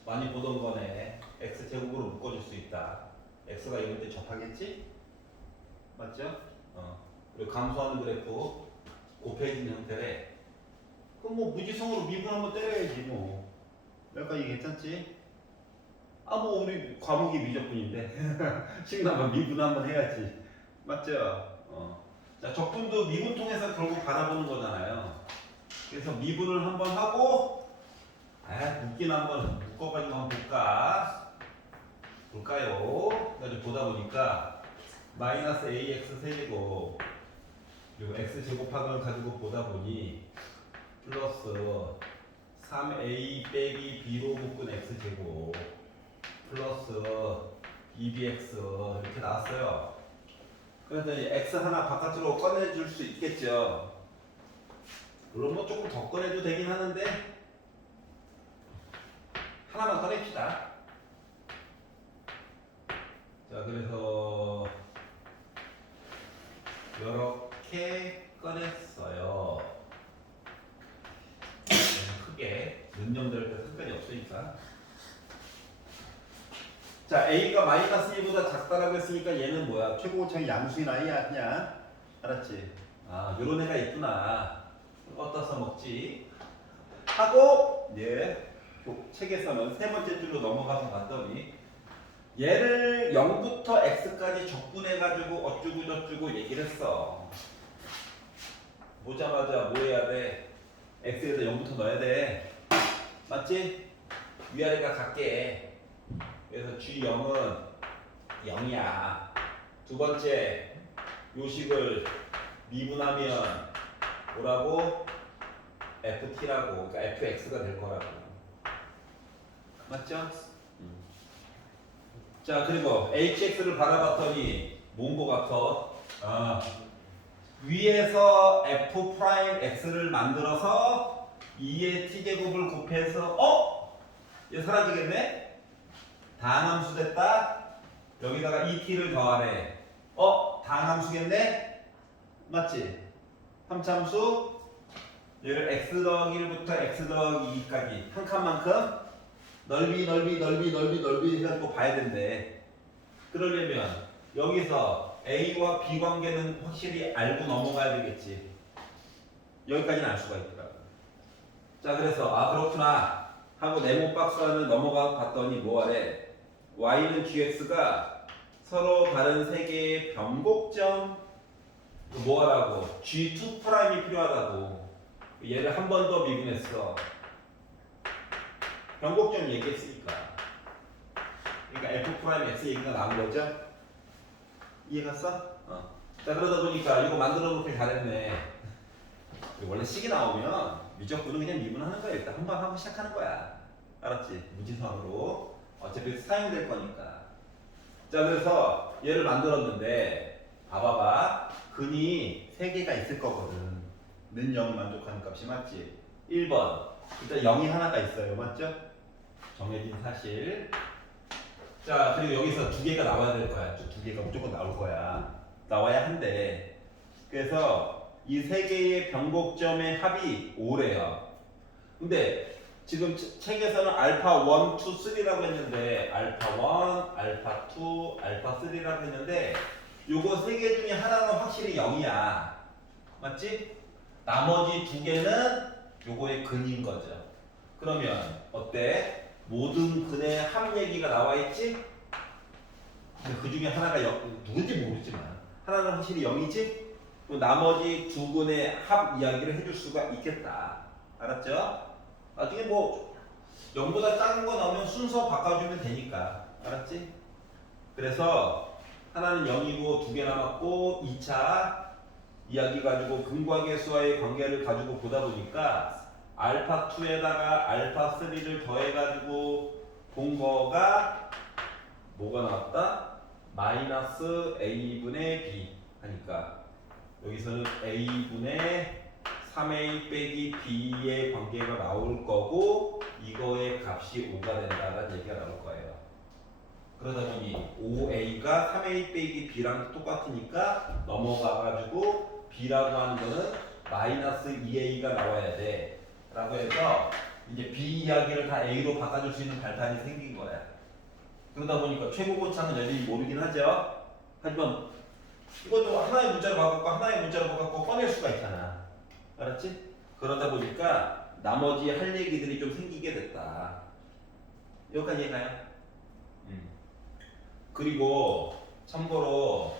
많이 보던 거네. x 제곱으로 묶어줄 수 있다. x가 이럴 때 접하겠지? 맞죠? 그리고 감소하는 그래프 곱해진 형태래. 그럼 뭐 무지성으로 미분 한번 때려야지 뭐. 여기까지 괜찮지? 뭐 우리 과목이 미적분인데 식나면 미분 한번 해야지. 맞죠? 자, 적분도 미분 통해서 결국 받아보는 거잖아요. 그래서 미분을 한번 하고 묶긴 한번 묶어가지고 한번 볼까요? 그래서 보다 보니까 마이너스 ax 세제곱 그리고 x 제곱학을 가지고 보다 보니 플러스 3a 빼기 b로 묶은 x 제곱 플러스 2bx 이렇게 나왔어요. 그래서 x 하나 바깥으로 꺼내줄 수 있겠죠. 물론 뭐 조금 더 꺼내도 되긴 하는데 하나만 꺼냅시다. 자, 그래서 이렇게 꺼냈어요. 크게 몇 년 될 때 상관이 없으니까. 자, a가 마이너스 1보다 작다라고 했으니까 얘는 뭐야? 최고차이 양수인 아이야 그냥. 알았지? 아, 요런 애가 있구나. 어디다 써먹지? 하고 책에서는 세 번째 줄로 넘어가서 봤더니 얘를 0부터 x까지 적분해가지고 어쩌고 저쩌고 얘기를 했어. 보자마자 뭐 해야 돼? x에다 0부터 넣어야 돼. 맞지? 위아래가 같게. 그래서 G0은 0이야. 두 번째, 요식을 미분하면 뭐라고? FT라고. 그러니까 FX가 될 거라고. 맞죠? 자, 그리고 HX를 바라봤더니 뭔 거 같아? 아, 위에서 F 프라임 X를 만들어서 2의 T제곱을 곱해서 얘 사라지겠네? 다항함수 됐다? 여기다가 2T를 더하래. 다항함수겠네? 맞지? 3참수 얘를 X 더하기 1부터 X 더하기 2까지 한 칸만큼 넓이 해가지고 봐야 된대. 그러려면 여기서 A와 B 관계는 확실히 알고 넘어가야 되겠지. 여기까지는 알 수가 있더라고. 자, 그래서 그렇구나 하고 네모 박스 안을 넘어가 봤더니 뭐하래? Y는 GX가 서로 다른 세 개의 변곡점 뭐하라고? G2 프라임이 필요하다고. 얘를 한 번 더 미분했어. 변곡점 얘기했으니까. 그러니까 F 프라임 X 얘기가 나온 거죠? 이해갔어? 자, 그러다 보니까 이거 만들어 놓길 잘했네. 원래 식이 나오면 미적분은 그냥 미분하는 거야. 일단 한 번 하고 시작하는 거야. 알았지? 무지성으로. 어차피 사용될 거니까. 자, 그래서 얘를 만들었는데 봐봐봐. 근이 3개가 있을 거거든. 는 0 만족하는 값이 맞지? 1번. 일단 0이 하나가 있어요. 맞죠? 정해진 사실. 자, 그리고 여기서 2개가 나와야 될 거야. 2개가 무조건 나올 거야. 나와야 한대. 그래서 이 3개의 변곡점의 합이 5래요. 근데 지금 책에서는 알파 1, 2, 3라고 했는데 알파 1, 알파 2, 알파 3라고 했는데 요거 3개 중에 하나는 확실히 0이야. 맞지? 나머지 2개는 요거의 근인 거죠. 그러면 어때? 모든 근의 합 얘기가 나와 있지? 근데 그 중에 하나가 누군지 모르지만 하나는 확실히 0이지? 또 나머지 2근의 합 이야기를 해줄 수가 있겠다. 알았죠? 나중에 뭐 0보다 작은 거 나오면 순서 바꿔주면 되니까. 알았지? 그래서 하나는 0이고 2개 남았고 2차 이야기 가지고 근과 계수와의 관계를 가지고 보다 보니까 알파 2에다가 알파 3를 더해가지고 본 거가 뭐가 나왔다? 마이너스 a분의 b 하니까 여기서는 a분의 3a 빼기 b의 관계가 나올 거고 이거의 값이 5가 된다는 얘기가 나올 거예요. 그러다 보니 5a가 3a 빼기 b랑 똑같으니까 넘어가가지고 b라고 하는 거는 마이너스 2a가 나와야 돼 라고 해서 이제 b 이야기를 다 a로 바꿔줄 수 있는 발판이 생긴 거야. 그러다 보니까 최고고차는 여전히 모르긴 하죠. 하지만 이것도 하나의 문자로 바꿨고 하나의 문자로 바꿨고 꺼낼 수가 있잖아. 알았지? 그러다 보니까 나머지 할 얘기들이 좀 생기게 됐다. 여기까지 이해가요? 그리고 참고로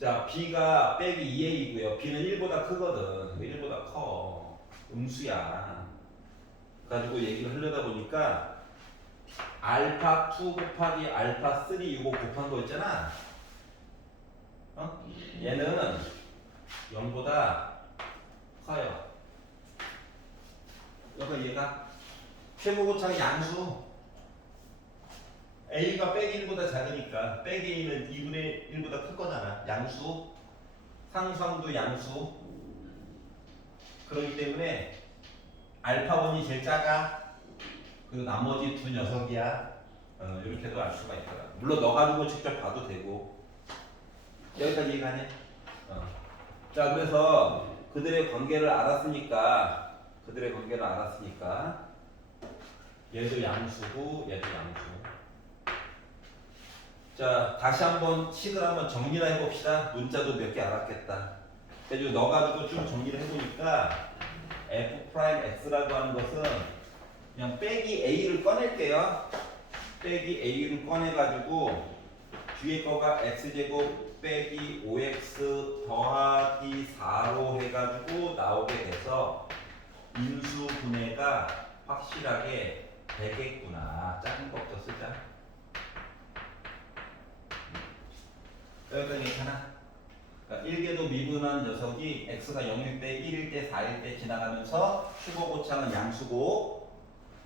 자 b가 빼기 2a이고요. b는 1보다 크거든. 1보다 커. 음수야. 가지고 얘기를 하려다 보니까 알파 2 곱하기 알파 3 이거 곱한 거 있잖아. 얘는 0보다 커요. 여기 얘가 최고고차의 양수 a가 빼기 1보다 작으니까 빼기 a는 2분의 1보다 클 거잖아. 양수 상수함도 양수. 그렇기 때문에 알파 1이 제일 작아. 그리고 나머지 두 녀석이야. 이렇게도 알 수가 있더라. 물론 넣어가지고 직접 봐도 되고. 여기까지 이해가네? 자, 그래서 그들의 관계를 알았으니까 얘도 양수고 얘도 양수. 자, 다시 한번 식을 한번 정리를 해봅시다. 문자도 몇 개 알았겠다. 그래서 너 가지고 쭉 정리를 해보니까 f 프라임 x라고 하는 것은 그냥 빼기 a를 꺼낼게요. 빼기 a를 꺼내가지고 뒤에 거가 x제곱 빼기 5x 더하기 4로 해가지고 나오게 돼서 인수분해가 확실하게 되겠구나. 작은 것부터 쓰자. 여기까지 괜찮아? 그러니까 1계도 미분한 녀석이 x가 0일 때, 1일 때, 4일 때 지나가면서 추고 고창은 양수고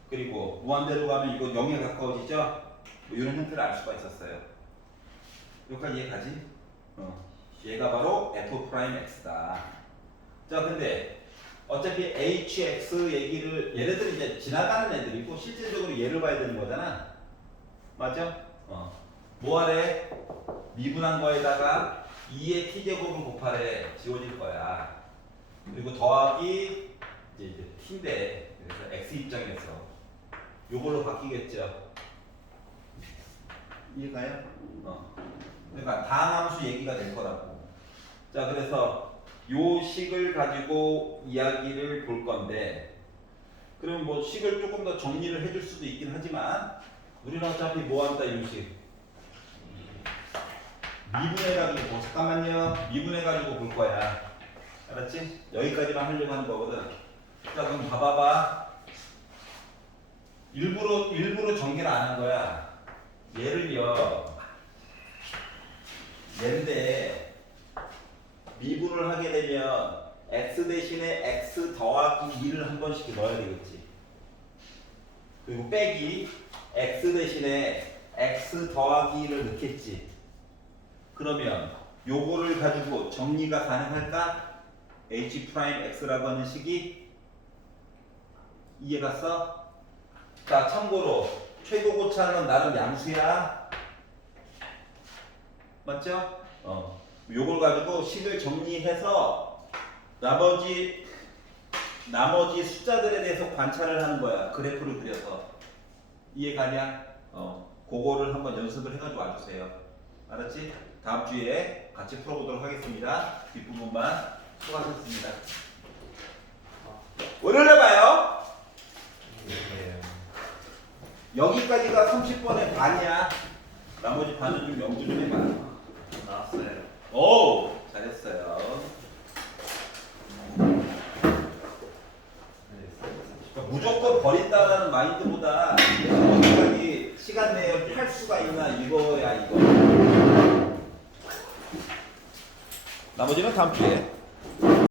그리고 무한대로 가면 이거 0에 가까워지죠? 뭐 이런 형태를 알 수가 있었어요. 여기까지 이해가지? 얘가 바로 f 프라임 x다. 자, 근데 어차피 hx 얘기를 얘네들이 이제 지나가는 애들이고 실질적으로 얘를 봐야 되는 거잖아. 맞죠? 뭐 하래? 미분한 거에다가 2의 t제곱을 곱하래. 지워질 거야. 그리고 더하기 이제 t인데 그래서 x 입장에서 요걸로 바뀌겠죠. 이해가요? 그러니까 다항함수 얘기가 될 거라고. 자, 그래서 요 식을 가지고 이야기를 볼 건데 그럼 뭐 식을 조금 더 정리를 해줄 수도 있긴 하지만 우리는 어차피 뭐 한다 이 식 미분해가지고 잠깐만요. 미분해가지고 볼 거야. 알았지? 여기까지만 하려고 하는 거거든. 자, 그럼 봐봐봐. 일부러 전개를 안 한 거야. 얘인데 미분을 하게 되면 x 대신에 x 더하기 2를 한 번씩 넣어야 되겠지. 그리고 빼기 x 대신에 x 더하기 2를 넣겠지. 그러면 요거를 가지고 정리가 가능할까? h 프라임 x라고 하는 식이 이해갔어? 자, 참고로 최고 고차는 나름 양수야. 맞죠? 요걸 가지고 식을 정리해서 나머지 숫자들에 대해서 관찰을 하는 거야. 그래프를 그려서. 이해가냐? 그거를 한번 연습을 해가지고 와주세요. 알았지? 다음 주에 같이 풀어보도록 하겠습니다. 뒷부분만 수고하셨습니다. 월요일에 봐요. 여기까지가 30번의 반이야. 나머지 반은 좀 연구 좀 해봐. 나왔어요. 오, 잘했어요. 무조건 버린다는 마인드보다 어디까지 시간 내에 할 수가 있나 이거야 이거. 나머지는 다음 주에.